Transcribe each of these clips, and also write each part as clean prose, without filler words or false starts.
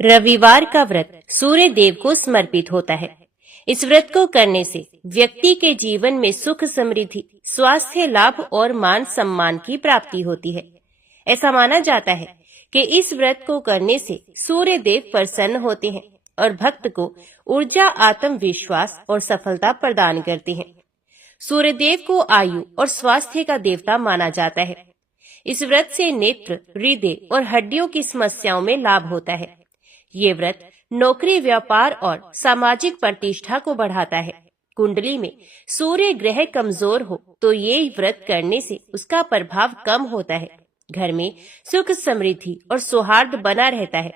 रविवार का व्रत सूर्य देव को समर्पित होता है। इस व्रत को करने से व्यक्ति के जीवन में सुख समृद्धि, स्वास्थ्य लाभ और मान सम्मान की प्राप्ति होती है। ऐसा माना जाता है कि इस व्रत को करने से सूर्य देव प्रसन्न होते हैं और भक्त को ऊर्जा, आत्मविश्वास और सफलता प्रदान करते हैं। सूर्य देव को आयु और स्वास्थ्य का देवता माना जाता है। इस व्रत से नेत्र, हृदय और हड्डियों की समस्याओं में लाभ होता है। ये व्रत नौकरी, व्यापार और सामाजिक प्रतिष्ठा को बढ़ाता है। कुंडली में सूर्य ग्रह कमजोर हो तो ये व्रत करने से उसका प्रभाव कम होता है। घर में सुख, समृद्धि और सौहार्द बना रहता है।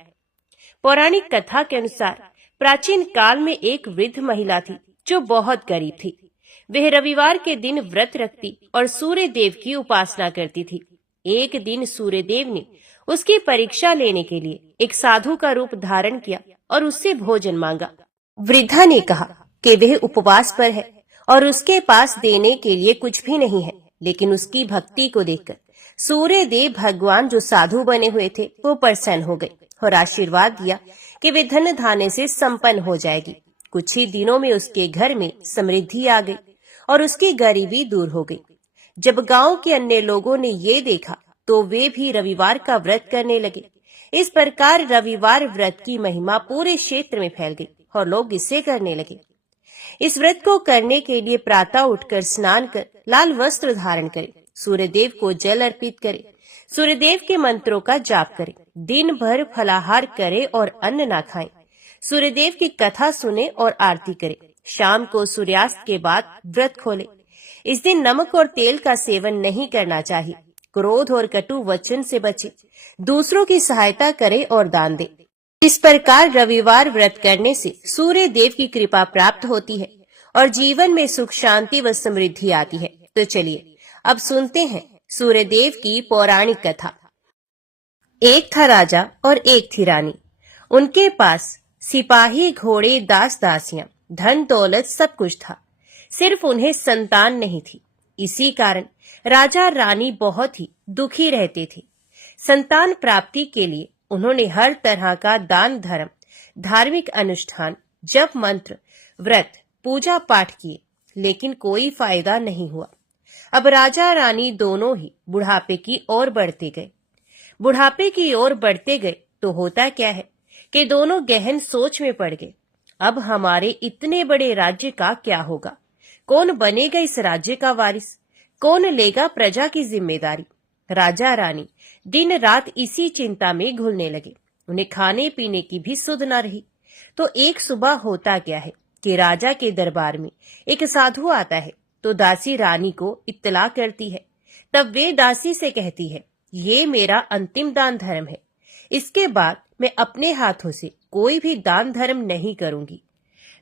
पौराणिक कथा के अनुसार प्राचीन काल में एक वृद्ध महिला थी जो बहुत गरीब थी। वह रविवार के दिन व्रत रखती और सूर्य देव की उपासना करती थी। एक दिन सूर्य देव ने उसकी परीक्षा लेने के लिए एक साधु का रूप धारण किया और उससे भोजन मांगा। वृद्धा ने कहा कि वह उपवास पर है और उसके पास देने के लिए कुछ भी नहीं है, लेकिन उसकी भक्ति को देखकर सूर्य देव भगवान जो साधु बने हुए थे वो प्रसन्न हो गए और आशीर्वाद दिया कि वे धन धान्य से संपन्न हो जाएगी। कुछ ही दिनों में उसके घर में समृद्धि आ गई और उसकी गरीबी दूर हो गई। जब गांव के अन्य लोगों ने ये देखा तो वे भी रविवार का व्रत करने लगे। इस प्रकार रविवार व्रत की महिमा पूरे क्षेत्र में फैल गई और लोग इसे करने लगे। इस व्रत को करने के लिए प्रातः उठकर स्नान कर लाल वस्त्र धारण करें, सूर्य देव को जल अर्पित करें, सूर्य देव के मंत्रों का जाप करें, दिन भर फलाहार करें और अन्न न खाएं, सूर्य देव की कथा सुने और आरती करें। शाम को सूर्यास्त के बाद व्रत खोलें। इस दिन नमक और तेल का सेवन नहीं करना चाहिए। क्रोध और कटु वचन से बचे, दूसरों की सहायता करें और दान दें। इस प्रकार रविवार व्रत करने से सूर्य देव की कृपा प्राप्त होती है और जीवन में सुख, शांति व समृद्धि आती है। तो चलिए अब सुनते हैं सूर्य देव की पौराणिक कथा। एक था राजा और एक थी रानी। उनके पास सिपाही, घोड़े, दास दासियां, धन दौलत सब कुछ था, सिर्फ उन्हें संतान नहीं थी। इसी कारण राजा रानी बहुत ही दुखी रहते थे। संतान प्राप्ति के लिए उन्होंने हर तरह का दान धर्म, धार्मिक अनुष्ठान, जप मंत्र, व्रत, पूजा पाठ किए, लेकिन कोई फायदा नहीं हुआ। अब राजा रानी दोनों ही बुढ़ापे की ओर बढ़ते गए। बुढ़ापे की ओर बढ़ते गए तो होता क्या है कि दोनों गहन सोच में पड़ गए। अब हमारे इतने बड़े राज्य का क्या होगा? कौन बनेगा इस राज्य का वारिस? कौन लेगा प्रजा की जिम्मेदारी? राजा रानी दिन रात इसी चिंता में घुलने लगे। उन्हें खाने पीने की भी सुध न रही। तो एक सुबह होता क्या है कि राजा के दरबार में एक साधु आता है। तो दासी रानी को इत्तला करती है। तब वे दासी से कहती है, ये मेरा अंतिम दान धर्म है, इसके बाद मैं अपने हाथों से कोई भी दान धर्म नहीं करूंगी।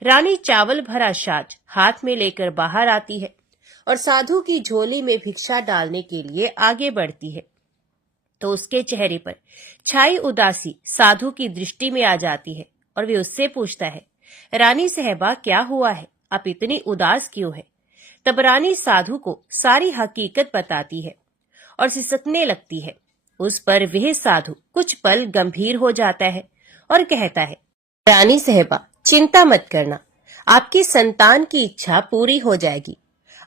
रानी चावल भरा साज हाथ में लेकर बाहर आती है और साधु की झोली में भिक्षा डालने के लिए आगे बढ़ती है। तो उसके चेहरे पर छाई उदासी साधु की दृष्टि में आ जाती है और वे उससे पूछता है, रानी साहबा क्या हुआ है, आप इतनी उदास क्यों है? तब रानी साधु को सारी हकीकत बताती है और सिसकने लगती है। उस पर वह साधु कुछ पल गंभीर हो जाता है और कहता है, रानी साहबा चिंता मत करना, आपकी संतान की इच्छा पूरी हो जाएगी।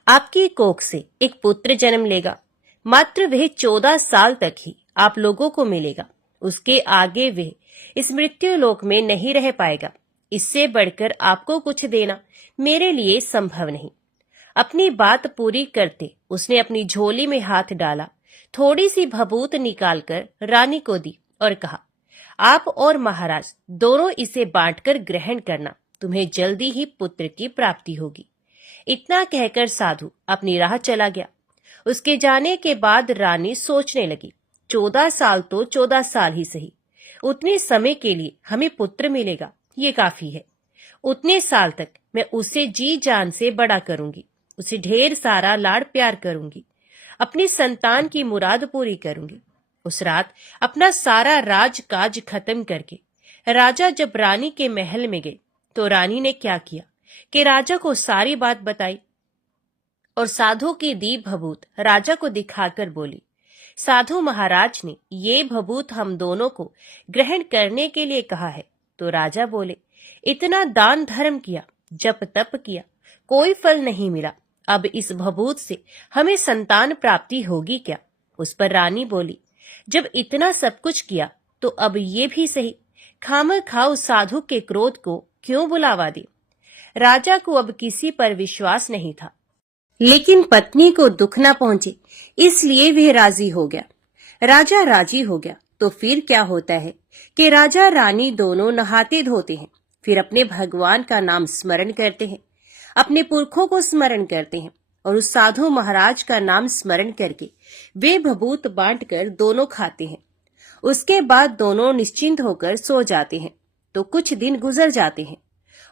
आपकी कोख से एक पुत्र जन्म लेगा। मात्र वह 14 साल तक ही आप लोगों को मिलेगा। उसके आगे वह इस मृत्यु लोक में नहीं रह पाएगा। इससे बढ़कर आपको कुछ देना मेरे लिए संभव नहीं। अपनी बात पूरी करते उसने अपनी झोली में हाथ डाला, थोड़ी सी भभूत निकालकर रानी को दी और कहा, आप और महाराज दोनों इसे बांटकर ग्रहण करना, तुम्हें जल्दी ही पुत्र की प्राप्ति होगी। इतना कहकर साधु अपनी राह चला गया। उसके जाने के बाद रानी सोचने लगी, 14 साल तो 14 साल ही सही, उतने समय के लिए हमें पुत्र मिलेगा, ये काफी है। उतने साल तक मैं उसे जी जान से बड़ा करूंगी, उसे ढेर सारा लाड़ प्यार करूंगी, अपनी संतान की मुराद पूरी करूंगी। उस रात अपना सारा राज काज खत्म करके राजा जब रानी के महल में गए तो रानी ने क्या किया कि राजा को सारी बात बताई और साधु की दी भभूत राजा को दिखाकर बोली, साधु महाराज ने ये भभूत हम दोनों को ग्रहण करने के लिए कहा है। तो राजा बोले, इतना दान धर्म किया, जप तप किया, कोई फल नहीं मिला, अब इस भभूत से हमें संतान प्राप्ति होगी क्या? उस पर रानी बोली, जब इतना सब कुछ किया तो अब ये भी सही, खामखा उस साधु के क्रोध को क्यों बुलावा दे। राजा को अब किसी पर विश्वास नहीं था, लेकिन पत्नी को दुख न पहुंचे इसलिए वह राजी हो गया। राजा राजी हो गया तो फिर क्या होता है कि राजा रानी दोनों नहाते धोते हैं, फिर अपने भगवान का नाम स्मरण करते हैं, अपने पुरखों को स्मरण करते हैं और उस साधु महाराज का नाम स्मरण करके वे भभूत बांटकर दोनों खाते हैं। उसके बाद दोनों निश्चिंत होकर सो जाते हैं। तो कुछ दिन गुजर जाते हैं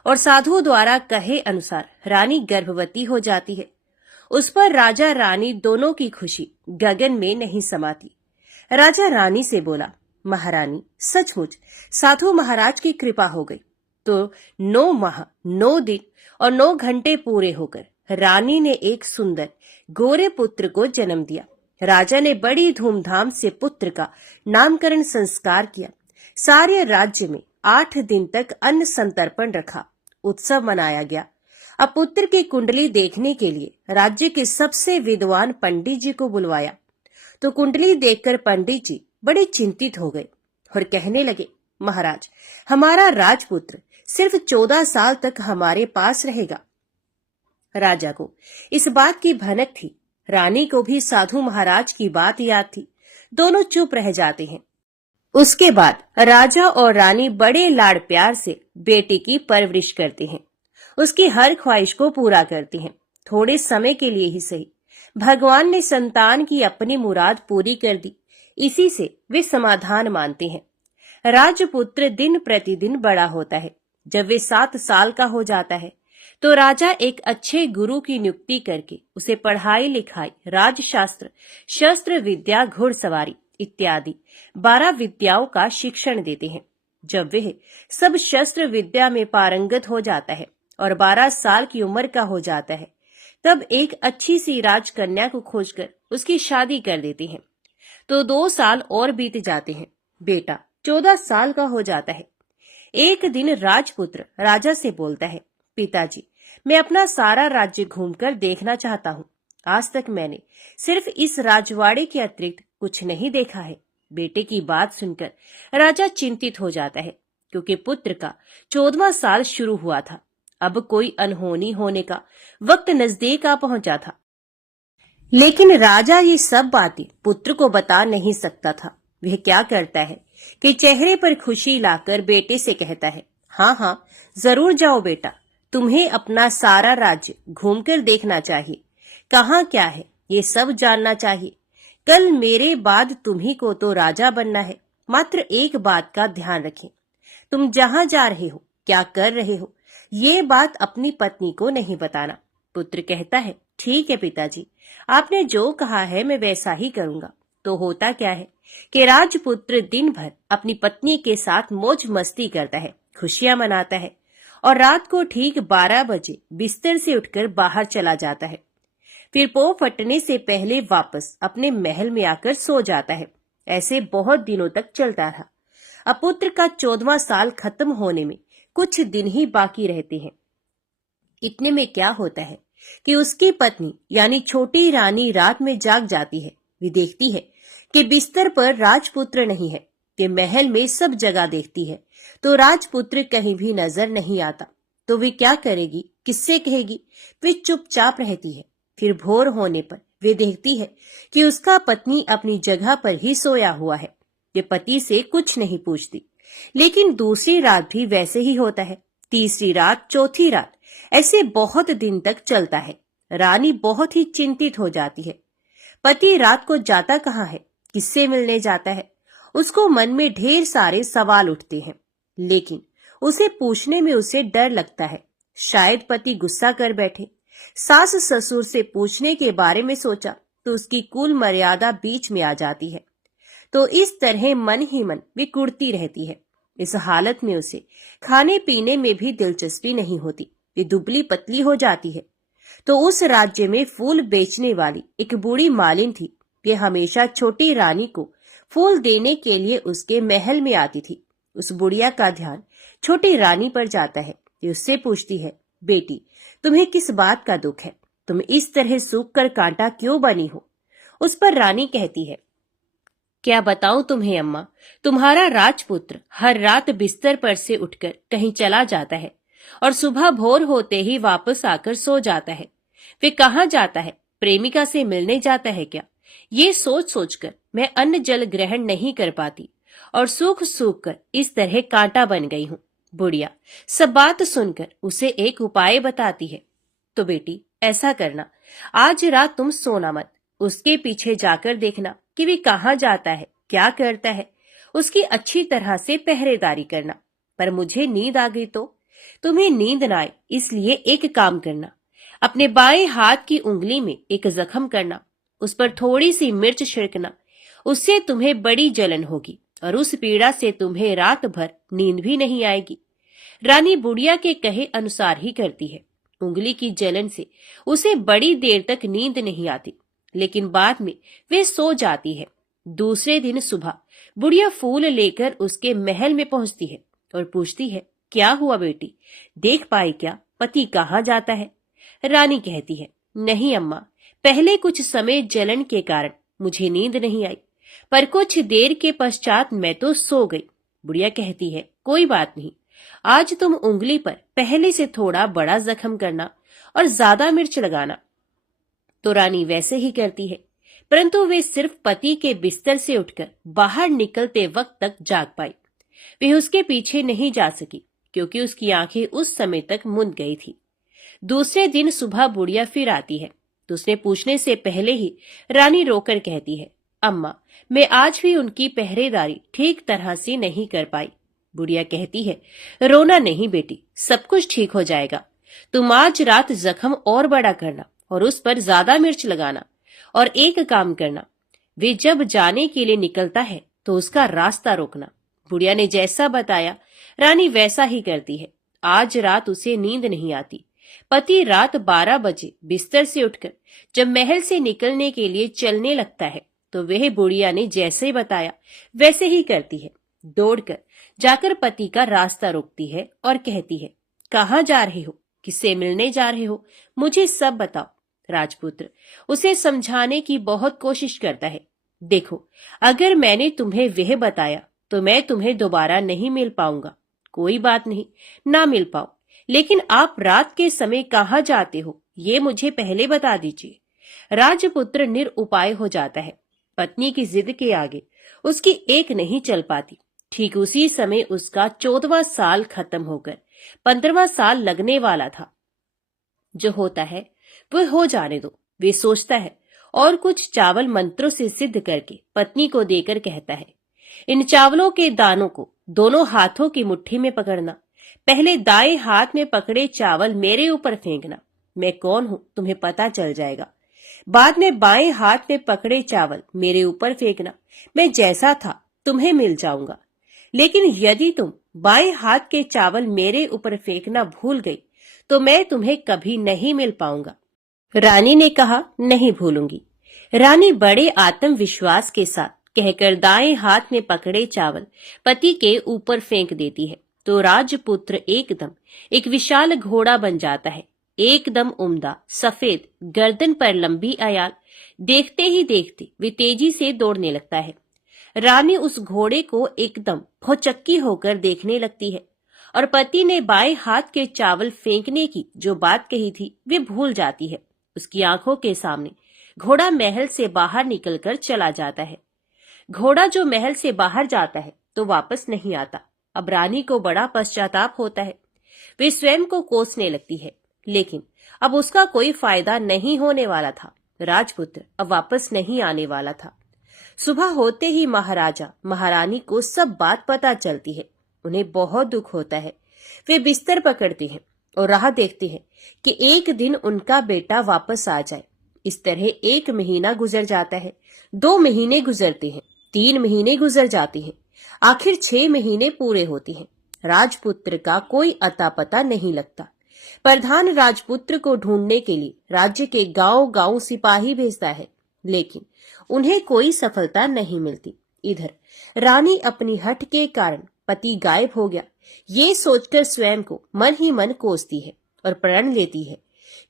और साधु द्वारा कहे अनुसार रानी गर्भवती हो जाती है। उस पर राजा रानी दोनों की खुशी गगन में नहीं समाती। राजा रानी से बोला, महारानी, सचमुच साधु महाराज की कृपा हो गई। तो 9 माह 9 दिन और 9 घंटे पूरे होकर रानी ने एक सुंदर गोरे पुत्र को जन्म दिया। राजा ने बड़ी धूमधाम से पुत्र का नामकरण संस्कार किया। सारे राज्य में 8 दिन तक अन्न संतर्पण रखा, उत्सव मनाया गया। अब पुत्र की कुंडली देखने के लिए राज्य के सबसे विद्वान पंडित जी को बुलवाया। तो कुंडली देखकर पंडित जी बड़े चिंतित हो गए और कहने लगे, महाराज, हमारा राजपुत्र सिर्फ 14 साल तक हमारे पास रहेगा। राजा को इस बात की भनक थी, रानी को भी साधु महाराज की बात याद थी। दोनों चुप रह जाते हैं। उसके बाद राजा और रानी बड़े लाड़ प्यार से बेटे की परवरिश करते हैं, उसकी हर ख्वाहिश को पूरा करते हैं। थोड़े समय के लिए ही सही, भगवान ने संतान की अपनी मुराद पूरी कर दी, इसी से वे समाधान मानते हैं। राजपुत्र दिन प्रतिदिन बड़ा होता है। जब वे 7 साल का हो जाता है तो राजा एक अच्छे गुरु की नियुक्ति करके उसे पढ़ाई लिखाई, राजशास्त्र, शस्त्र विद्या, घुड़सवारी इत्यादि 12 विद्याओं का शिक्षण देते हैं। जब वह सब शस्त्र विद्या में पारंगत हो जाता है और 12 साल की उम्र का हो जाता है, तब एक अच्छी सी राजकन्या को खोजकर उसकी शादी कर देते हैं। तो 2 साल और बीत जाते हैं। बेटा 14 साल का हो जाता है। एक दिन राजपुत्र राजा से बोलता है, पिताजी, मैं अपना सारा राज्य घूमकर देखना चाहता हूँ। आज तक मैंने सिर्फ इस राजवाड़े के अतिरिक्त कुछ नहीं देखा है। बेटे की बात सुनकर राजा चिंतित हो जाता है, क्योंकि पुत्र का 14वां साल शुरू हुआ था। अब कोई अनहोनी होने का वक्त नजदीक आ पहुंचा था। लेकिन राजा ये सब बातें पुत्र को बता नहीं सकता था। वह क्या करता है कि चेहरे पर खुशी लाकर बेटे से कहता है, हाँ हाँ, जरूर जाओ बेटा, तुम्हें अपना सारा राज्य घूमकर देखना चाहिए। कहाँ क्या है ये सब जानना चाहिए। कल मेरे बाद तुम्ही को तो राजा बनना है। मात्र एक बात का ध्यान रखें, तुम जहाँ जा रहे हो, क्या कर रहे हो, ये बात अपनी पत्नी को नहीं बताना। पुत्र कहता है, ठीक है पिताजी, आपने जो कहा है मैं वैसा ही करूंगा। तो होता क्या है कि राजपुत्र दिन भर अपनी पत्नी के साथ मौज मस्ती करता है, खुशियां मनाता है और रात को ठीक 12 बजे बिस्तर से उठकर बाहर चला जाता है। फिर पौ फटने से पहले वापस अपने महल में आकर सो जाता है। ऐसे बहुत दिनों तक चलता रहा। अब पुत्र का 14वां साल खत्म होने में कुछ दिन ही बाकी रहते हैं। इतने में क्या होता है कि उसकी पत्नी यानी छोटी रानी रात में जाग जाती है। वे देखती है कि बिस्तर पर राजपुत्र नहीं है, कि महल में सब जगह देखती है तो राजपुत्र कहीं भी नजर नहीं आता। तो वे क्या करेगी, किससे कहेगी? वे चुपचाप रहती है। फिर भोर होने पर वे देखती है कि उसका पत्नी अपनी जगह पर ही सोया हुआ है। वे पति से कुछ नहीं पूछती। लेकिन दूसरी रात भी वैसे ही होता है, तीसरी रात, चौथी रात, ऐसे बहुत दिन तक चलता है। रानी बहुत ही चिंतित हो जाती है। पति रात को जाता कहाँ है, किससे मिलने जाता है? उसको मन में ढेर सारे सवाल उठते हैं, लेकिन उसे पूछने में उसे डर लगता है। शायद पति गुस्सा कर बैठे। सास ससुर से पूछने के बारे में सोचा तो उसकी कुल मर्यादा बीच में आ जाती है। तो इस तरह मन ही मन वे कुड़ती रहती है। इस हालत में उसे खाने पीने में भी दिलचस्पी नहीं होती। वे दुबली पतली हो जाती है। तो उस राज्य में फूल बेचने वाली एक बूढ़ी मालिन थी। वे हमेशा छोटी रानी को फूल देने के लिए उसके महल में आती थी। उस बुढ़िया का ध्यान छोटी रानी पर जाता है। वे उससे पूछती है, बेटी, तुम्हें किस बात का दुख है? तुम इस तरह सूख कर कांटा क्यों बनी हो? उस पर रानी कहती है, क्या बताऊं तुम्हें अम्मा, तुम्हारा राजपुत्र हर रात बिस्तर पर से उठकर कहीं चला जाता है और सुबह भोर होते ही वापस आकर सो जाता है। वे कहाँ जाता है? प्रेमिका से मिलने जाता है क्या? ये सोच सोचकर मैं अन्न जल ग्रहण नहीं कर पाती और सूख सूख कर इस तरह कांटा बन गई हूँ। बुढ़िया सब बात सुनकर उसे एक उपाय बताती है। तो बेटी ऐसा करना, आज रात तुम सोना मत, उसके पीछे जाकर देखना कि वे कहाँ जाता है, क्या करता है। उसकी अच्छी तरह से पहरेदारी करना। पर मुझे नींद आ गई तो? तुम्हें नींद ना आए इसलिए एक काम करना, अपने बाएं हाथ की उंगली में एक जख्म करना, उस पर थोड़ी सी मिर्च छिड़कना। उससे तुम्हें बड़ी जलन होगी और उस पीड़ा से तुम्हें रात भर नींद भी नहीं आएगी। रानी बुढ़िया के कहे अनुसार ही करती है। उंगली की जलन से उसे बड़ी देर तक नींद नहीं आती, लेकिन बाद में वे सो जाती है। दूसरे दिन सुबह बुढ़िया फूल लेकर उसके महल में पहुंचती है और पूछती है, क्या हुआ बेटी, देख पाई क्या पति कहाँ जाता है? रानी कहती है, नहीं अम्मा, पहले कुछ समय जलन के कारण मुझे नींद नहीं आई, पर कुछ देर के पश्चात मैं तो सो गई। बुढ़िया कहती है, कोई बात नहीं, आज तुम उंगली पर पहले से थोड़ा बड़ा जख्म करना और ज्यादा मिर्च लगाना। तो रानी वैसे ही करती है, परंतु वे सिर्फ पति के बिस्तर से उठकर बाहर निकलते वक्त तक जाग पाई। वे उसके पीछे नहीं जा सकी क्योंकि उसकी आंखें उस समय तक मुंद गई थी। दूसरे दिन सुबह बुढ़िया फिर आती है तो उसने पूछने से पहले ही रानी रोकर कहती है, अम्मा, मैं आज भी उनकी पहरेदारी ठीक तरह से नहीं कर पाई। बुढ़िया कहती है, रोना नहीं बेटी, सब कुछ ठीक हो जाएगा। तुम आज रात जख्म और बड़ा करना और उस पर ज्यादा मिर्च लगाना, और एक काम करना, वे जब जाने के लिए निकलता है तो उसका रास्ता रोकना। बुढ़िया ने जैसा बताया रानी वैसा ही करती है। आज रात उसे नींद नहीं आती। पति रात 12 बजे बिस्तर से उठकर जब महल से निकलने के लिए चलने लगता है तो वह बुढ़िया ने जैसे बताया वैसे ही करती है। दौड़कर जाकर पति का रास्ता रोकती है और कहती है, कहाँ जा रहे हो, किससे मिलने जा रहे हो, मुझे सब बताओ। राजपुत्र उसे समझाने की बहुत कोशिश करता है, देखो, अगर मैंने तुम्हें वह बताया तो मैं तुम्हें दोबारा नहीं मिल पाऊंगा। कोई बात नहीं, ना मिल पाओ, लेकिन आप रात के समय कहाँ जाते हो ये मुझे पहले बता दीजिए। राजपुत्र निरुपाय हो जाता है। पत्नी की जिद के आगे उसकी एक नहीं चल पाती। ठीक उसी समय उसका 14वां साल खत्म होकर 15वां साल लगने वाला था। जो होता है वह हो जाने दो, वे सोचता है, और कुछ चावल मंत्रों से सिद्ध करके पत्नी को देकर कहता है, इन चावलों के दानों को दोनों हाथों की मुट्ठी में पकड़ना। पहले दाएं हाथ में पकड़े चावल मेरे ऊपर फेंकना, मैं कौन हूं तुम्हें पता चल जाएगा। बाद में बाएं हाथ में पकड़े चावल मेरे ऊपर फेंकना, मैं जैसा था तुम्हें मिल जाऊंगा। लेकिन यदि तुम बाएं हाथ के चावल मेरे ऊपर फेंकना भूल गई तो मैं तुम्हें कभी नहीं मिल पाऊंगा। रानी ने कहा, नहीं भूलूंगी। रानी बड़े आत्मविश्वास के साथ कहकर दाएं हाथ में पकड़े चावल पति के ऊपर फेंक देती है तो राजपुत्र एकदम एक विशाल घोड़ा बन जाता है। एकदम उम्दा, सफेद, गर्दन पर लंबी अयाल। देखते ही देखते वे तेजी से दौड़ने लगता है। रानी उस घोड़े को एकदम भौचक्की होकर देखने लगती है और पति ने बाएं हाथ के चावल फेंकने की जो बात कही थी वे भूल जाती है। उसकी आंखों के सामने घोड़ा महल से बाहर निकलकर चला जाता है। घोड़ा जो महल से बाहर जाता है तो वापस नहीं आता। अब रानी को बड़ा पश्चाताप होता है। वे स्वयं को कोसने लगती है, लेकिन अब उसका कोई फायदा नहीं होने वाला था। राजपुत्र अब वापस नहीं आने वाला था। सुबह होते ही महाराजा महारानी को सब बात पता चलती है। उन्हें बहुत दुख होता है। वे बिस्तर पकड़ते हैं और राह देखते हैं कि एक दिन उनका बेटा वापस आ जाए। इस तरह 1 महीना गुजर जाता है, 2 महीने गुजरते हैं, 3 महीने गुजर जाते हैं, आखिर 6 महीने पूरे होते हैं। राजपुत्र का कोई अता पता नहीं लगता। प्रधान राजपुत्र को ढूंढने के लिए राज्य के गांव-गांव सिपाही भेजता है। लेकिन उन्हें कोई सफलता नहीं मिलती। इधर रानी अपनी हठ के कारण पति गायब हो गया ये सोचकर स्वयं को मन ही मन कोसती है और प्रण लेती है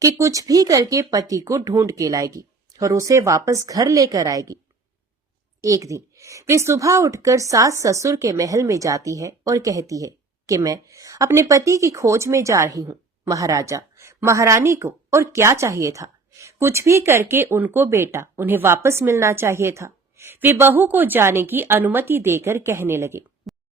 कि कुछ भी करके पति को ढूंढ के लाएगी और उसे वापस घर लेकर आएगी। एक दिन वे सुबह उठकर सास ससुर के महल में जाती है और कहती है कि मैं अपने पति की खोज में जा रही हूँ। महाराजा महारानी को और क्या चाहिए था, कुछ भी करके उनको बेटा उन्हें वापस मिलना चाहिए था। वे बहू को जाने की अनुमति देकर कहने लगे,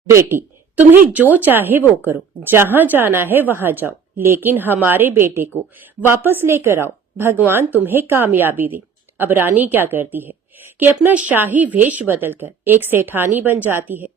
बेटी तुम्हें जो चाहे वो करो, जहाँ जाना है वहाँ जाओ, लेकिन हमारे बेटे को वापस लेकर आओ, भगवान तुम्हें कामयाबी दे। अब रानी क्या करती है कि अपना शाही वेश बदलकर एक सेठानी बन जाती है।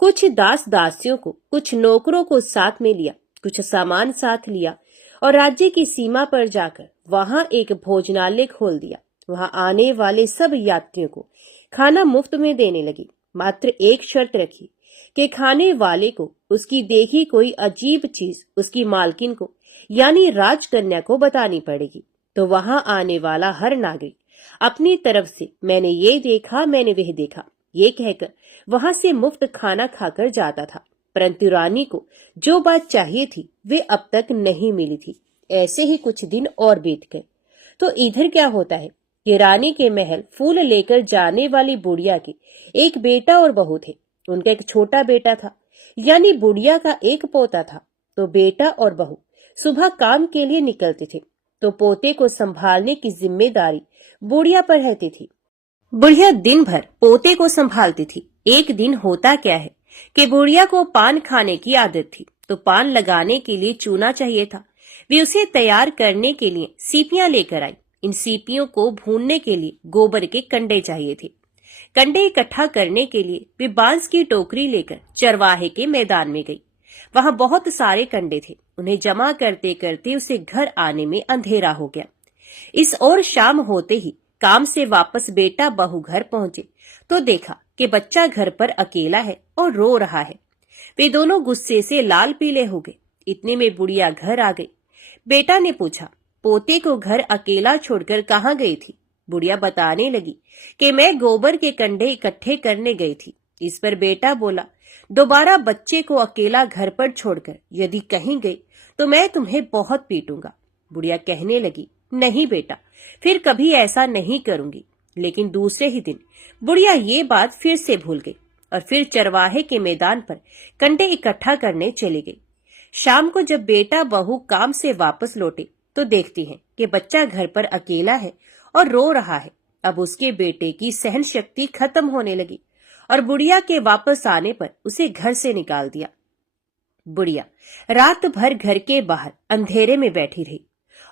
कुछ दास दासियों को, कुछ नौकरों को साथ में लिया, कुछ सामान साथ लिया और राज्य की सीमा पर जाकर वहां एक भोजनालय खोल दिया। वहां आने वाले सब यात्रियों को खाना मुफ्त में देने लगी। मात्र एक शर्त रखी कि खाने वाले को उसकी देखी कोई अजीब चीज उसकी मालकिन को यानी राजकन्या को बतानी पड़ेगी। तो वहां आने वाला हर नागरिक अपनी तरफ से मैंने ये देखा, मैंने वह देखा, ये कहकर वहां से मुफ्त खाना खाकर जाता था। परंतु रानी को जो बात चाहिए थी वे अब तक नहीं मिली थी। ऐसे ही कुछ दिन और बीत गए। तो इधर क्या होता है कि रानी के महल फूल लेकर जाने वाली बुढ़िया के एक बेटा और बहू थे। उनका एक छोटा बेटा था, यानी बुढ़िया का एक पोता था। तो बेटा और बहू सुबह काम के लिए निकलते थे, तो पोते को संभालने की जिम्मेदारी बुढ़िया पर रहती थी। बुढ़िया दिन भर पोते को संभालती थी। एक दिन होता क्या है कि बुढ़िया को पान खाने की आदत थी, तो पान लगाने के लिए चूना चाहिए था। वे उसे तैयार करने के लिए सीपियां लेकर आई। इन सीपियों को भूनने के लिए गोबर के कंडे चाहिए थे। कंडे इकट्ठा करने के लिए वे बांस की टोकरी लेकर चरवाहे के मैदान में गई। वहां बहुत सारे कंडे थे। उन्हें जमा करते करते उसे घर आने में अंधेरा हो गया। इस ओर शाम होते ही काम से वापस बेटा बहू घर पहुंचे तो देखा कि बच्चा घर पर अकेला है और रो रहा है। वे दोनों गुस्से से लाल पीले हो गए। इतने में बुढ़िया घर आ गई। बेटा ने पूछा, पोते को घर अकेला छोड़कर कहाँ गई थी? बुढ़िया बताने लगी कि मैं गोबर के कंडे इकट्ठे करने गई थी। इस पर बेटा बोला, दोबारा बच्चे को अकेला घर पर छोड़कर यदि कहीं गई तो मैं तुम्हें बहुत पीटूंगा। बुढ़िया कहने लगी, नहीं बेटा, फिर कभी ऐसा नहीं करूंगी। लेकिन दूसरे ही दिन बुढ़िया ये बात फिर से भूल गई और फिर चरवाहे के मैदान पर कंडे इकट्ठा करने चली गई। शाम को जब बेटा बहू काम से वापस लौटे तो देखती हैं कि बच्चा घर पर अकेला है और रो रहा है। अब उसके बेटे की सहन शक्ति खत्म होने लगी और बुढ़िया के वापस आने पर उसे घर से निकाल दिया। बुढ़िया रात भर घर के बाहर अंधेरे में बैठी रही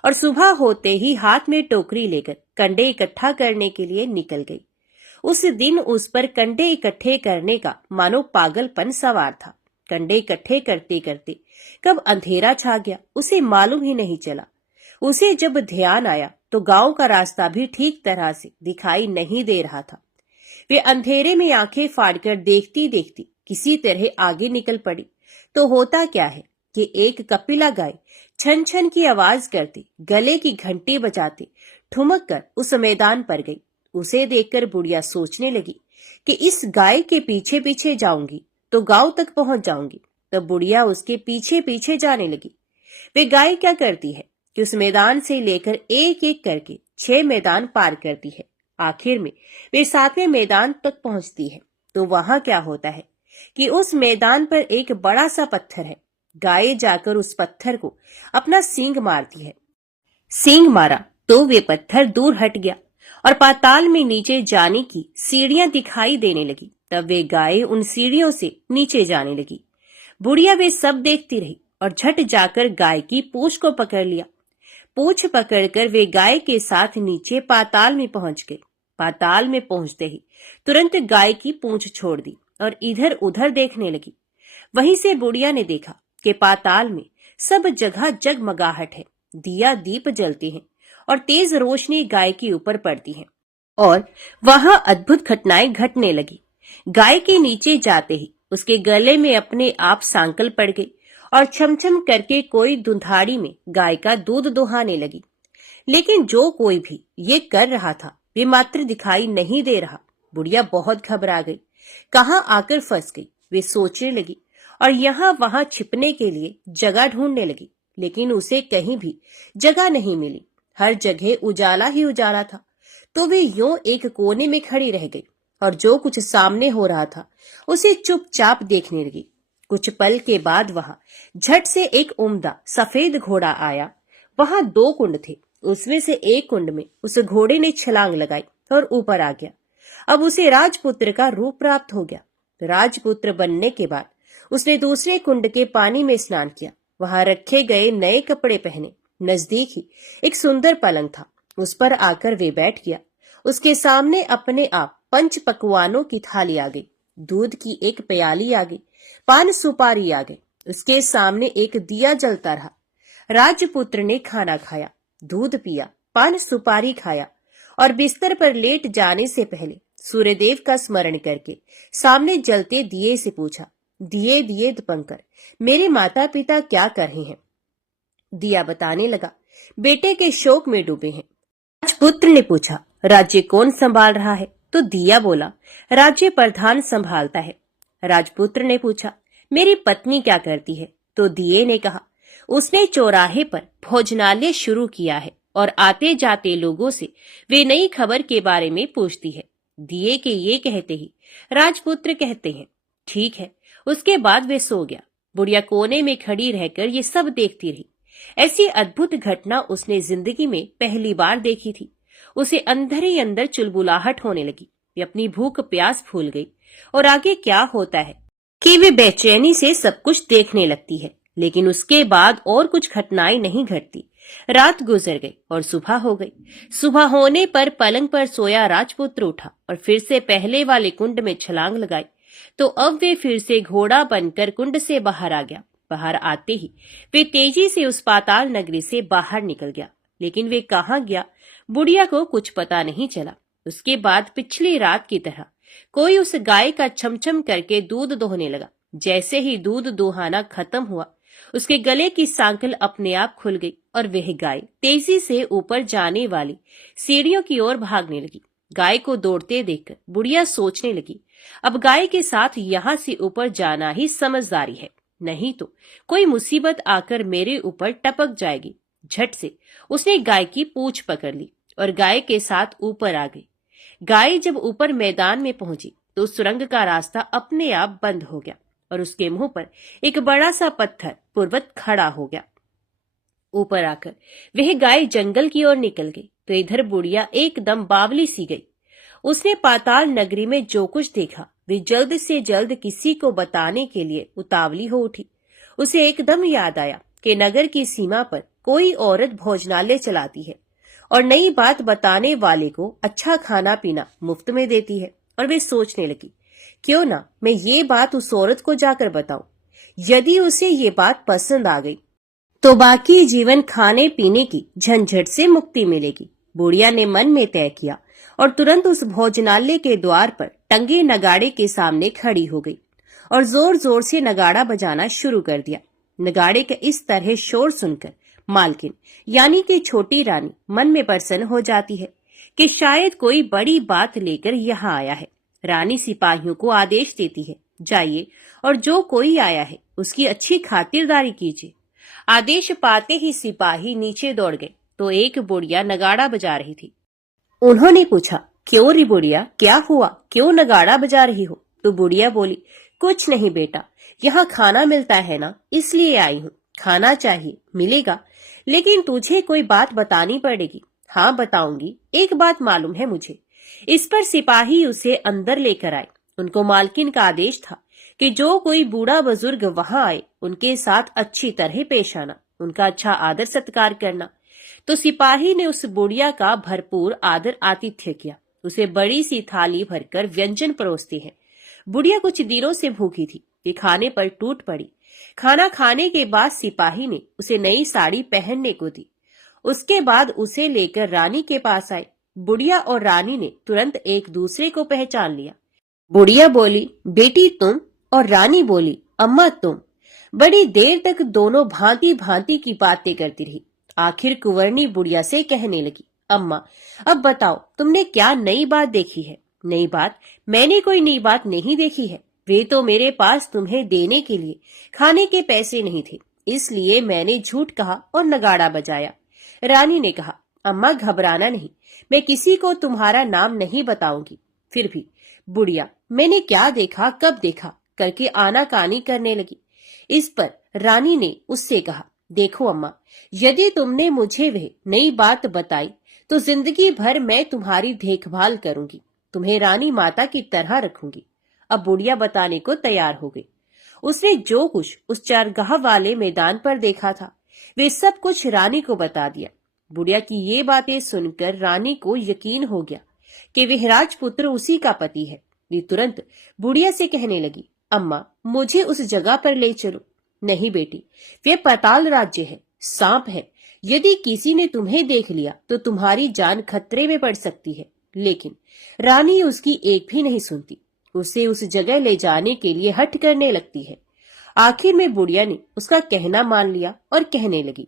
और सुबह होते ही हाथ में टोकरी लेकर कंडे इकट्ठा करने के लिए निकल गई। उस दिन उस पर कंडे इकट्ठे करने का मानो पागलपन सवार था। कंडे इकट्ठे करते करते कब अंधेरा छा गया उसे मालूम ही नहीं चला। उसे जब ध्यान आया तो गांव का रास्ता भी ठीक तरह से दिखाई नहीं दे रहा था। वे अंधेरे में आंखें फाड़कर देखती देखती किसी तरह आगे निकल पड़ी। तो होता क्या है कि एक कपिला गाय छन छन की आवाज करती, गले की घंटी बजाती ठुमक कर उस मैदान पर गई। उसे देखकर बुढ़िया सोचने लगी कि इस गाय के पीछे पीछे जाऊंगी तो गांव तक पहुंच जाऊंगी। तब बुढ़िया उसके पीछे पीछे जाने लगी। वे गाय क्या करती है कि उस मैदान से लेकर एक एक करके 6 मैदान पार करती है। आखिर में वे 7वें मैदान तक पहुंचती है। तो वहां क्या होता है कि उस मैदान पर एक बड़ा सा पत्थर है। गाय जाकर उस पत्थर को अपना सींग मारती है। सींग मारा तो वे पत्थर दूर हट गया और पाताल में नीचे जाने की सीढ़ियां दिखाई देने लगी। तब वे गाय उन सीढ़ियों से नीचे जाने लगी। बुढ़िया वे सब देखती रही और झट जाकर गाय की पूंछ को पकड़ लिया। पूंछ पकड़कर वे गाय के साथ नीचे पाताल में पहुंच गए। पाताल में पहुंचते ही तुरंत गाय की पूंछ छोड़ दी और इधर उधर देखने लगी। वहीं से बुढ़िया ने देखा कि पाताल में सब जगह जगमगाहट है, दिया दीप जलते हैं और तेज रोशनी गाय के ऊपर पड़ती है और वहां अद्भुत घटनाएं घटने लगी। गाय के नीचे जाते ही उसके गले में अपने आप सांकल पड़ गई और छमछम करके कोई दुधाड़ी में गाय का दूध दुहाने लगी। लेकिन जो कोई भी ये कर रहा था वे मात्र दिखाई नहीं दे रहा। बुढ़िया बहुत घबरा गई, कहाँ आकर फंस गई। वे सोचने लगी और यहाँ वहां छिपने के लिए जगह ढूंढने लगी, लेकिन उसे कहीं भी जगह नहीं मिली। हर जगह उजाला ही उजाला था। तो वे यूं एक कोने में खड़ी रह गई और जो कुछ सामने हो रहा था उसे चुपचाप देखने लगी। कुछ पल के बाद वहां झट से एक उम्दा सफेद घोड़ा आया। वहां 2 कुंड थे, उसमें से एक कुंड में उस घोड़े ने छलांग लगाई और ऊपर आ गया। अब उसे राजपुत्र का रूप प्राप्त हो गया। राजपुत्र बनने के बाद उसने दूसरे कुंड के पानी में स्नान किया। वहां रखे गए नए कपड़े पहने। नजदीक ही एक सुंदर पलंग था, उस पर आकर वे बैठ गया। उसके सामने अपने आप 5 पकवानों की थाली आ गई। दूध की एक प्याली आ गई, पान सुपारी आ गई। उसके सामने एक दिया जलता रहा। राजपुत्र ने खाना खाया, दूध पिया, पान सुपारी खाया और बिस्तर पर लेट जाने से पहले सूर्यदेव का स्मरण करके सामने जलते दिए से पूछा, दिए दिए दीपंकर, मेरे माता पिता क्या कर रहे हैं? दिया बताने लगा, बेटे के शोक में डूबे हैं। राजपुत्र ने पूछा, राज्य कौन संभाल रहा है? तो दिया बोला, राज्य प्रधान संभालता है। राजपुत्र ने पूछा, मेरी पत्नी क्या करती है? तो दिए ने कहा, उसने चौराहे पर भोजनालय शुरू किया है और आते जाते लोगों से वे नई खबर के बारे में पूछती है। दिए के ये कहते ही राजपुत्र कहते हैं, ठीक है। उसके बाद वे सो गया। बुढ़िया कोने में खड़ी रहकर ये सब देखती रही। ऐसी अद्भुत घटना उसने जिंदगी में पहली बार देखी थी। उसे अंदर ही अंदर चुलबुलाहट होने लगी। वे अपनी भूख प्यास भूल गई और आगे क्या होता है कि वे बेचैनी से सब कुछ देखने लगती है। लेकिन उसके बाद और कुछ घटनाएं नहीं घटती। रात गुजर गई और सुबह हो गई। सुबह होने पर पलंग पर सोया राजपुत्र उठा और फिर से पहले वाले कुंड में छलांग लगाई। तो अब वे फिर से घोड़ा बनकर कुंड से बाहर आ गया। बाहर आते ही वे तेजी से उस पाताल नगरी से बाहर निकल गया। लेकिन वे कहाँ गया, बुढ़िया को कुछ पता नहीं चला। उसके बाद पिछली रात की तरह कोई उस गाय का छमछम करके दूध दोहने लगा। जैसे ही दूध दोहाना खत्म हुआ, उसके गले की सांकल अपने आप खुल गई और वह गाय तेजी से ऊपर जाने वाली सीढ़ियों की ओर भागने लगी। गाय को दौड़ते देखकर बुढ़िया सोचने लगी, अब गाय के साथ यहाँ से ऊपर जाना ही समझदारी है, नहीं तो कोई मुसीबत आकर मेरे ऊपर टपक जाएगी। झट से उसने गाय की पूंछ पकड़ ली और गाय के साथ ऊपर आ गई। गाय जब ऊपर मैदान में पहुंची तो सुरंग का रास्ता अपने आप बंद हो गया और उसके मुंह पर एक बड़ा सा पत्थर पूर्वत खड़ा हो गया। ऊपर आकर वह गाय जंगल की ओर निकल गई तो इधर बुढ़िया एकदम बावली सी गई। उसने पाताल नगरी में जो कुछ देखा वे जल्द से जल्द किसी को बताने के लिए उतावली हो उठी। उसे एकदम याद आया कि नगर की सीमा पर कोई औरत भोजनालय चलाती है और नई बात बताने वाले को अच्छा खाना पीना मुफ्त में देती है। और वे सोचने लगी, क्यों ना मैं ये बात उस औरत को जाकर बताऊं। यदि उसे ये बात पसंद आ गई तो बाकी जीवन खाने पीने की झंझट से मुक्ति मिलेगी। बुढ़िया ने मन में तय किया और तुरंत उस भोजनालय के द्वार पर टंगे नगाड़े के सामने खड़ी हो गई और जोर जोर से नगाड़ा बजाना शुरू कर दिया। नगाड़े के इस तरह शोर सुनकर मालकिन यानी कि छोटी रानी मन में प्रसन्न हो जाती है कि शायद कोई बड़ी बात लेकर यहाँ आया है। रानी सिपाहियों को आदेश देती है, जाइए और जो कोई आया है उसकी अच्छी खातिरदारी कीजिए। आदेश पाते ही सिपाही नीचे दौड़ गए तो एक बुढ़िया नगाड़ा बजा रही थी। उन्होंने पूछा, क्यों री बुढ़िया, क्या हुआ, क्यों नगाड़ा बजा रही हो? तो बुढ़िया बोली, कुछ नहीं बेटा, यहाँ खाना मिलता है ना, इसलिए आई हूँ। खाना चाहिए, मिलेगा, लेकिन तुझे कोई बात बतानी पड़ेगी। हाँ बताऊंगी, एक बात मालूम है मुझे। इस पर सिपाही उसे अंदर लेकर आए। उनको मालकिन का आदेश था कि जो कोई बूढ़ा बुजुर्ग वहां आए उनके साथ अच्छी तरह पेश आना, उनका अच्छा आदर सत्कार करना। तो सिपाही ने उस बुढ़िया का भरपूर आदर आतिथ्य किया। उसे बड़ी सी थाली भरकर व्यंजन परोसते हैं। बुढ़िया कुछ दिनों से भूखी थी, ये खाने पर टूट पड़ी। खाना खाने के बाद सिपाही ने उसे नई साड़ी पहनने को दी। उसके बाद उसे लेकर रानी के पास आए। बुढ़िया और रानी ने तुरंत एक दूसरे को पहचान लिया। बुढ़िया बोली, बेटी तुम, और रानी बोली, अम्मा तुम। बड़ी देर तक दोनों भांति भांति की बातें करती रही। आखिर कुंवरनी बुढ़िया से कहने लगी, अम्मा, अब बताओ तुमने क्या नई बात देखी है? नई बात? मैंने कोई नई बात नहीं देखी है। वे तो मेरे पास तुम्हें देने के लिए खाने के पैसे नहीं थे, इसलिए मैंने झूठ कहा और नगाड़ा बजाया। रानी ने कहा, अम्मा घबराना नहीं, मैं किसी को तुम्हारा नाम नहीं बताऊंगी। फिर भी बुढ़िया मैंने क्या देखा, कब देखा करके आनाकानी करने लगी। इस पर रानी ने उससे कहा, देखो अम्मा, यदि तुमने मुझे वह नई बात बताई तो जिंदगी भर मैं तुम्हारी देखभाल करूंगी, तुम्हें रानी माता की तरह रखूंगी। अब बुढ़िया बताने को तैयार हो गई। उसने जो कुछ उस चारगाह वाले मैदान पर देखा था वे सब कुछ रानी को बता दिया। बुढ़िया की ये बातें सुनकर रानी को यकीन हो गया कि वह राजपुत्र उसी का पति है। वे तुरंत बुढ़िया से कहने लगी, अम्मा मुझे उस जगह पर ले चलो। नहीं बेटी, वे पाताल राज्य है, सांप है। यदि किसी ने तुम्हें देख लिया तो तुम्हारी जान खतरे में पड़ सकती है। लेकिन रानी उसकी एक भी नहीं सुनती, उसे उस जगह ले जाने के लिए हठ करने लगती है। आखिर में बुढ़िया ने उसका कहना मान लिया और कहने लगी,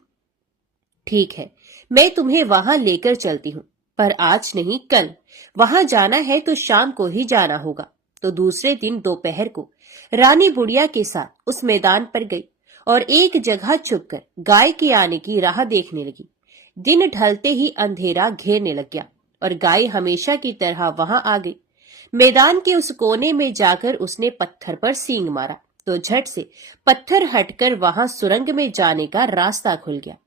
ठीक है, मैं तुम्हें वहां लेकर चलती हूँ, पर आज नहीं कल। वहां जाना है तो शाम को ही जाना होगा। तो दूसरे दिन दोपहर को रानी बुढ़िया के साथ उस मैदान पर गई और एक जगह छुपकर गाय के आने की राह देखने लगी। दिन ढलते ही अंधेरा घेरने लग गया और गाय हमेशा की तरह वहां आ गई। मैदान के उस कोने में जाकर उसने पत्थर पर सींग मारा तो झट से पत्थर हटकर वहां सुरंग में जाने का रास्ता खुल गया।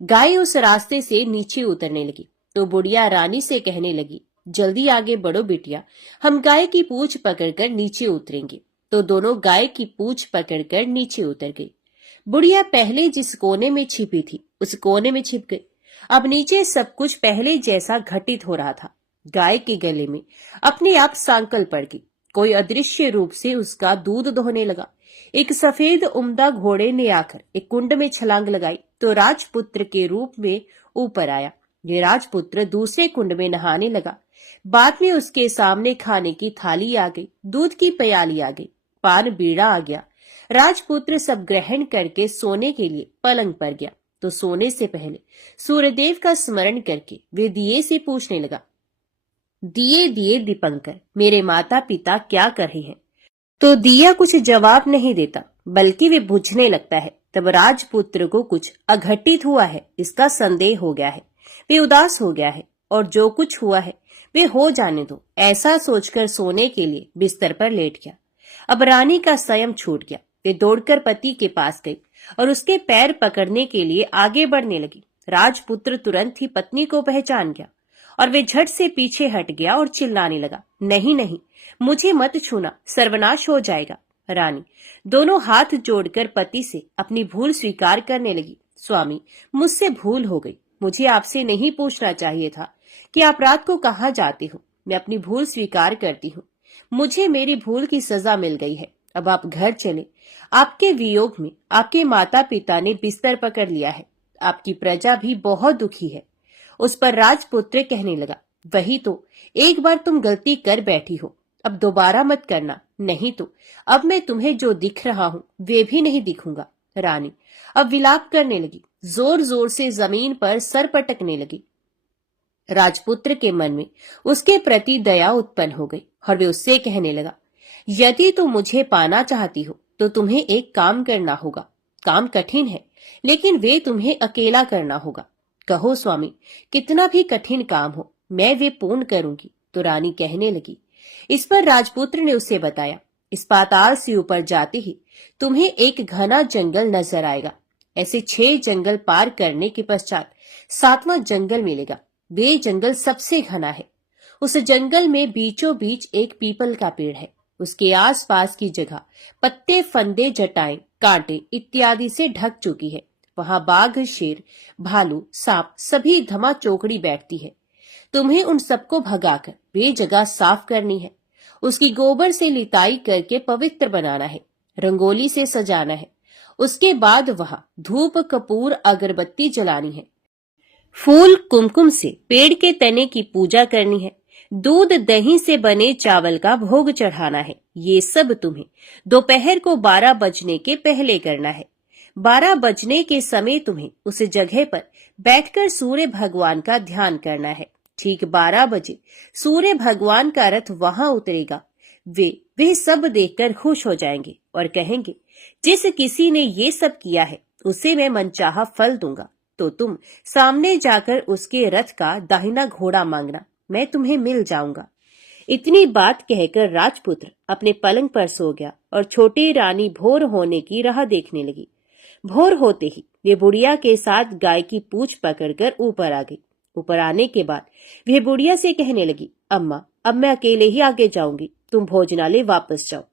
गाय उस रास्ते से नीचे उतरने लगी तो बुढ़िया रानी से कहने लगी, जल्दी आगे बढ़ो बिटिया, हम गाय की पूंछ पकड़कर नीचे उतरेंगे। तो दोनों गाय की पूंछ पकड़कर नीचे उतर गई। बुढ़िया पहले जिस कोने में छिपी थी उस कोने में छिप गई। अब नीचे सब कुछ पहले जैसा घटित हो रहा था। गाय के गले में अपने आप सांकल पड़ गई। कोई अदृश्य रूप से उसका दूध दोहने लगा। एक सफेद उम्दा घोड़े ने आकर एक कुंड में छलांग लगाई तो राजपुत्र के रूप में ऊपर आया। ये राजपुत्र दूसरे कुंड में नहाने लगा। बाद में उसके सामने खाने की थाली आ गई, दूध की प्याली आ गई, पान बीड़ा आ गया। राजपुत्र सब ग्रहण करके सोने के लिए पलंग पर गया तो सोने से पहले सूर्यदेव का स्मरण करके वे दिए से पूछने लगा, दिए दिए दीपंकर, मेरे माता पिता क्या कर रहे हैं? तो दिया कुछ जवाब नहीं देता बल्कि वे बुझने लगता है। तब राजपुत्र को कुछ अघटित हुआ है इसका संदेह हो गया है। वे उदास हो गया है और जो कुछ हुआ है वे हो जाने दो, ऐसा सोचकर सोने के लिए बिस्तर पर लेट गया। अब रानी का संयम छूट गया। वे दौड़कर पति के पास गई और उसके पैर पकड़ने के लिए आगे बढ़ने लगी। राजपुत्र तुरंत ही पत्नी को पहचान गया और वे झट से पीछे हट गया और चिल्लाने लगा, नहीं नहीं, मुझे मत छूना, सर्वनाश हो जाएगा। रानी दोनों हाथ जोड़कर पति से अपनी भूल स्वीकार करने लगी, स्वामी मुझसे भूल हो गई, मुझे आपसे नहीं पूछना चाहिए था कि आप रात को कहाँ जाते हो। मैं अपनी भूल स्वीकार करती हूँ, मुझे मेरी भूल की सजा मिल गई है। अब आप घर चले। आपके वियोग में आपके माता पिता ने बिस्तर पकड़ लिया है, आपकी प्रजा भी बहुत दुखी है। उस पर राजपुत्र कहने लगा, वही तो, एक बार तुम गलती कर बैठी हो, अब दोबारा मत करना, नहीं तो अब मैं तुम्हें जो दिख रहा हूँ वे भी नहीं दिखूंगा। रानी अब विलाप करने लगी, जोर जोर से जमीन पर सर पटकने लगी। राजपुत्र के मन में उसके प्रति दया उत्पन्न हो गई और वे उससे कहने लगा, यदि तुम मुझे पाना चाहती हो तो तुम्हें एक काम करना होगा। काम कठिन है लेकिन वे तुम्हें अकेला करना होगा। कहो स्वामी, कितना भी कठिन काम हो मैं वे पूर्ण करूंगी। तो रानी कहने लगी। इस पर राजपुत्र ने उसे बताया, इस पाताल से ऊपर जाते ही तुम्हें एक घना जंगल नजर आएगा। ऐसे 6 जंगल पार करने के पश्चात 7वां जंगल मिलेगा। वे जंगल सबसे घना है। उस जंगल में बीचों बीच एक पीपल का पेड़ है। उसके आसपास की जगह पत्ते, फंदे, जटाएं, कांटे इत्यादि से ढक चुकी है। वहां बाघ, शेर, भालू, सांप सभी धमा चौकड़ी बैठती है। तुम्हें उन सबको भगाकर वे जगह साफ करनी है। उसकी गोबर से लिताई करके पवित्र बनाना है, रंगोली से सजाना है। उसके बाद वहां धूप, कपूर, अगरबत्ती जलानी है। फूल, कुमकुम से पेड़ के तने की पूजा करनी है। दूध, दही से बने चावल का भोग चढ़ाना है। ये सब तुम्हें दोपहर को 12 बजने के पहले करना है। 12 बजने के समय तुम्हें उस जगह पर बैठकर सूर्य भगवान का ध्यान करना है। ठीक 12 बजे सूर्य भगवान का रथ वहां उतरेगा। वे सब देखकर खुश हो जाएंगे और कहेंगे, जिस किसी ने ये सब किया है उसे मैं मनचाहा फल दूंगा। तो तुम सामने जाकर उसके रथ का दाहिना घोड़ा मांगना, मैं तुम्हें मिल जाऊंगा। इतनी बात कहकर राजपुत्र अपने पलंग पर सो गया और छोटी रानी भोर होने की राह देखने लगी। भोर होते ही वे बुढ़िया के साथ गाय की पूंछ पकड़कर ऊपर आ गई। ऊपर आने के बाद वे बुढ़िया से कहने लगी, अम्मा, अब मैं अकेले ही आगे जाऊंगी, तुम भोजनालय वापस जाओ।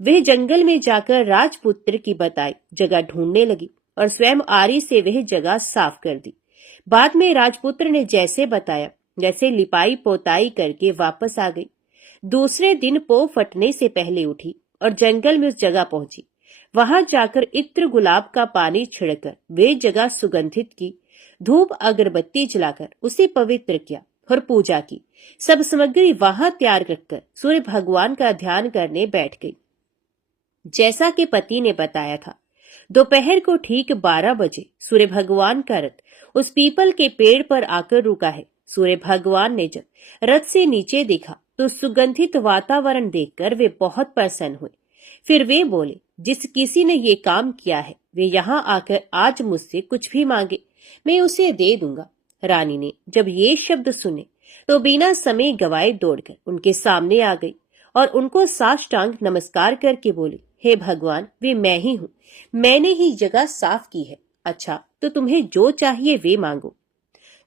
वह जंगल में जाकर राजपुत्र की बताई जगह ढूंढने लगी और स्वयं आरी से वह जगह साफ कर दी। बाद में राजपुत्र ने जैसे बताया वैसे लिपाई पोताई करके वापस आ गई। दूसरे दिन पो फटने से पहले उठी और जंगल में उस जगह पहुंची। वहां जाकर इत्र गुलाब का पानी छिड़कर वे जगह सुगंधित की, धूप अगरबत्ती जलाकर उसे पवित्र किया और पूजा की। सब सामग्री वहां तैयार रखकर सूर्य भगवान का ध्यान करने बैठ गई। जैसा कि पति ने बताया था, दोपहर को ठीक 12 बजे सूर्य भगवान का रथ उस पीपल के पेड़ पर आकर रुका है। सूर्य भगवान ने जब रथ से नीचे देखा तो सुगंधित वातावरण देखकर वे बहुत प्रसन्न हुए। फिर वे बोले, जिस किसी ने ये काम किया है वे यहाँ आकर आज मुझसे कुछ भी मांगे, मैं उसे दे दूंगा। रानी ने जब ये शब्द सुने तो बिना समय गवाए दौड़कर उनके सामने आ गई और उनको साष्टांग नमस्कार करके बोली, हे भगवान, वे मैं ही हूँ, मैंने ही जगह साफ की है। अच्छा, तो तुम्हें जो चाहिए वे मांगो।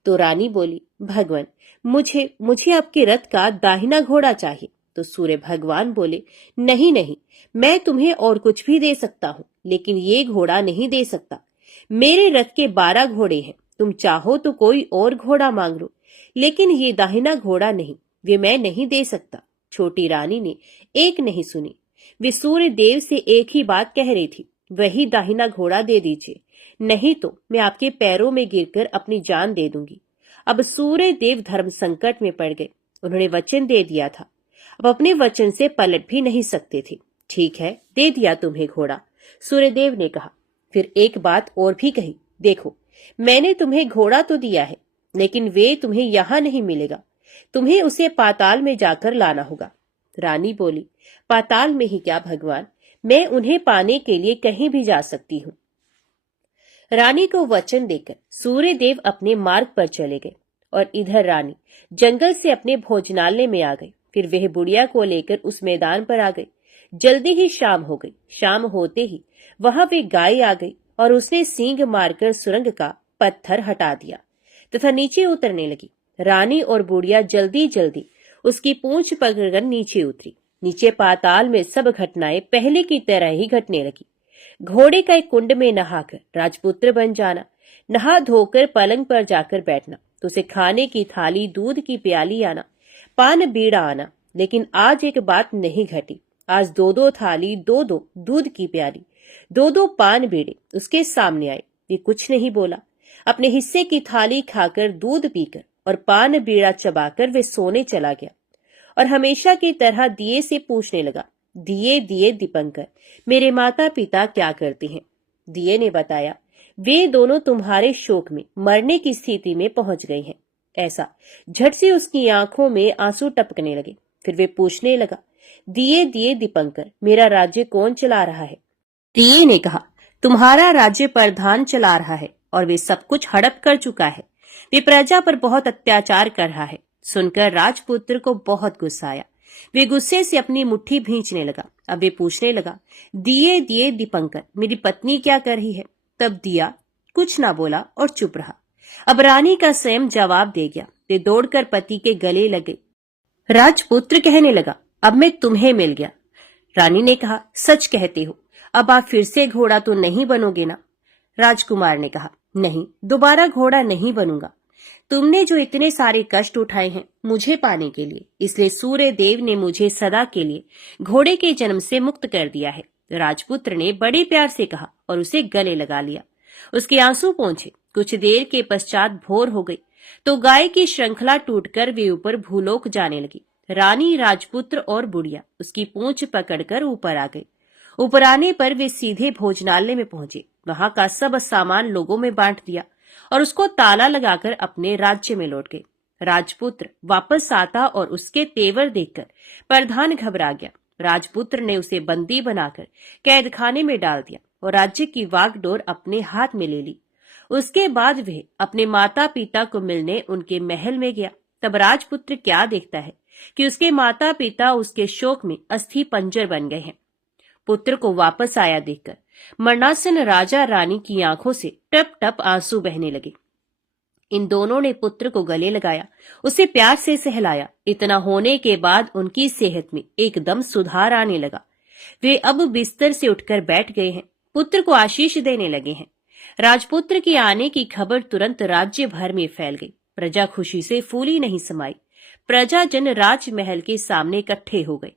तो रानी बोली, भगवान, मुझे आपके रथ का दाहिना घोड़ा चाहिए। तो सूर्य भगवान बोले, नहीं नहीं, मैं तुम्हें और कुछ भी दे सकता हूँ, लेकिन ये घोड़ा नहीं दे सकता। मेरे रथ के 12 घोड़े हैं, तुम चाहो तो कोई और घोड़ा मांग लो, लेकिन ये दाहिना घोड़ा नहीं, वे मैं नहीं दे सकता। छोटी रानी ने एक नहीं सुनी। वे सूर्य देव से एक ही बात कह रही थी, वही दाहिना घोड़ा दे दीजिए, नहीं तो मैं आपके पैरों में गिरकर अपनी जान दे दूंगी। अब सूर्य देव धर्म संकट में पड़ गए। उन्होंने वचन दे दिया था, अब अपने वचन से पलट भी नहीं सकते थे। ठीक है, दे दिया तुम्हें घोड़ा, सूर्यदेव ने कहा। फिर एक बात और भी कही, देखो, मैंने तुम्हें घोड़ा तो दिया है, लेकिन वे तुम्हें यहाँ नहीं मिलेगा, तुम्हें उसे पाताल में जाकर लाना होगा। रानी बोली, पाताल में ही क्या भगवान, मैं उन्हें पाने के लिए कहीं भी जा सकती हूँ। रानी को वचन देकर सूर्यदेव अपने मार्ग पर चले गए और इधर रानी जंगल से अपने भोजनालय में आ गई। फिर वह बुढ़िया को लेकर उस मैदान पर आ गई। जल्दी ही शाम हो गई। शाम होते ही वहां वे गाय आ गई और उसने सींग मारकर सुरंग का पत्थर हटा दिया तथा नीचे उतरने लगी। रानी और बुढ़िया जल्दी जल्दी उसकी पूंछ पकड़कर नीचे उतरी। नीचे पाताल में सब घटनाएं पहले की तरह ही घटने लगी। घोड़े का एक कुंड में नहाकर राजपुत्र बन जाना, नहा धोकर पलंग पर जाकर बैठना, तो उसे खाने की थाली, दूध की प्याली आना, पान बीड़ा आना। लेकिन आज एक बात नहीं घटी। आज 2-2 थाली, 2-2 दूध की प्याली, 2-2 पान बीड़े उसके सामने आए। ये कुछ नहीं बोला। अपने हिस्से की थाली खाकर, दूध पीकर और पान बीड़ा चबाकर वे सोने चला गया और हमेशा की तरह दिए से पूछने लगा, दिए दिए दीपंकर, मेरे माता पिता क्या करते हैं? दिए ने बताया, वे दोनों तुम्हारे शोक में मरने की स्थिति में पहुंच गए हैं। ऐसा झट से उसकी आंखों में आंसू टपकने लगे। फिर वे पूछने लगा, दिए दिए दीपंकर, मेरा राज्य कौन चला रहा है? दिए ने कहा, तुम्हारा राज्य प्रधान चला रहा है और वे सब कुछ हड़प कर चुका है। वे प्रजा पर बहुत अत्याचार कर रहा है। सुनकर राजपुत्र को बहुत गुस्सा आया। वे गुस्से से अपनी मुट्ठी भींचने लगा। अब वे पूछने लगा, दिए दिए दीपंकर, मेरी पत्नी क्या कर रही है? तब दिया कुछ ना बोला और चुप रहा। अब रानी का स्वयं जवाब दे गया। वे दौड़कर पति के गले लगे। राजपुत्र कहने लगा, अब मैं तुम्हें मिल गया। रानी ने कहा, सच कहते हो, अब आप फिर से घोड़ा तो नहीं बनोगे ना? राजकुमार ने कहा, नहीं, दोबारा घोड़ा नहीं बनूंगा। तुमने जो इतने सारे कष्ट उठाए हैं मुझे पाने के लिए, इसलिए सूर्य देव ने मुझे सदा के लिए घोड़े के जन्म से मुक्त कर दिया है। राजपुत्र ने बड़े प्यार से कहा और उसे गले लगा लिया। उसके आंसू पहुंचे। कुछ देर के पश्चात भोर हो गई तो गाय की श्रृंखला टूटकर वे ऊपर भूलोक जाने लगी। रानी, राजपुत्र और बुढ़िया उसकी पूंछ पकड़कर ऊपर आ गई। ऊपर आने पर वे सीधे भोजनालय में पहुंचे। वहां का सब सामान लोगों में बांट दिया और उसको ताला लगाकर अपने राज्य में लौट गए। राजपुत्र वापस आता और उसके तेवर देखकर प्रधान घबरा गया। राजपुत्र ने उसे बंदी बनाकर कैदखाने में डाल दिया और राज्य की वागडोर अपने हाथ में ले ली। उसके बाद वह अपने माता पिता को मिलने उनके महल में गया। तब राजपुत्र क्या देखता है कि उसके माता पिता उसके शोक में अस्थि पंजर बन गए हैं। पुत्र को वापस आया देखकर मरणासन राजा रानी की आंखों से टप टप आंसू बहने लगे। इन दोनों ने पुत्र को गले लगाया, उसे प्यार से सहलाया। इतना होने के बाद उनकी सेहत में एकदम सुधार आने लगा। वे अब बिस्तर से उठकर बैठ गए हैं, पुत्र को आशीष देने लगे हैं। राजपुत्र के आने की खबर तुरंत राज्य भर में फैल गई। प्रजा खुशी से फूली नहीं समाई। प्रजाजन राजमहल के सामने इकट्ठे हो गए।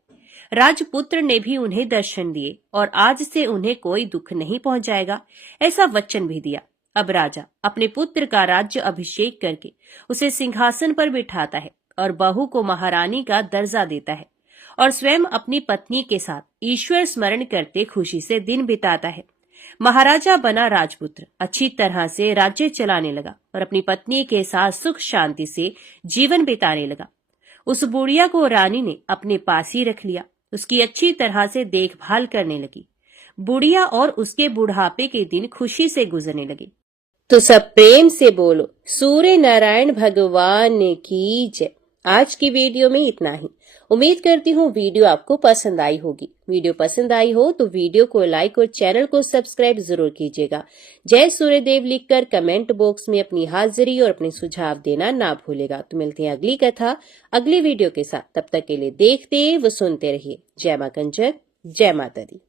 राजपुत्र ने भी उन्हें दर्शन दिए और आज से उन्हें कोई दुख नहीं पहुंचाएगा, ऐसा वचन भी दिया। अब राजा अपने पुत्र का राज्य अभिषेक करके उसे सिंहासन पर बिठाता है और बहू को महारानी का दर्जा देता है और स्वयं अपनी पत्नी के साथ ईश्वर स्मरण करते खुशी से दिन बिताता है। महाराजा बना राजपुत्र अच्छी तरह से राज्य चलाने लगा और अपनी पत्नी के साथ सुख शांति से जीवन बिताने लगा। उस बुढ़िया को रानी ने अपने पास ही रख लिया, उसकी अच्छी तरह से देखभाल करने लगी। बुढ़िया और उसके बुढ़ापे के दिन खुशी से गुजरने लगे। तो सब प्रेम से बोलो सूर्य नारायण भगवान की जय। आज की वीडियो में इतना ही। उम्मीद करती हूँ वीडियो आपको पसंद आई होगी। वीडियो पसंद आई हो तो वीडियो को लाइक और चैनल को सब्सक्राइब जरूर कीजिएगा। जय सूर्यदेव लिखकर कमेंट बॉक्स में अपनी हाजिरी और अपने सुझाव देना ना भूलेगा। तो मिलते हैं अगली कथा अगली वीडियो के साथ। तब तक के लिए देखते व सुनते रहिए। जय मां कंचन, जय माता दी।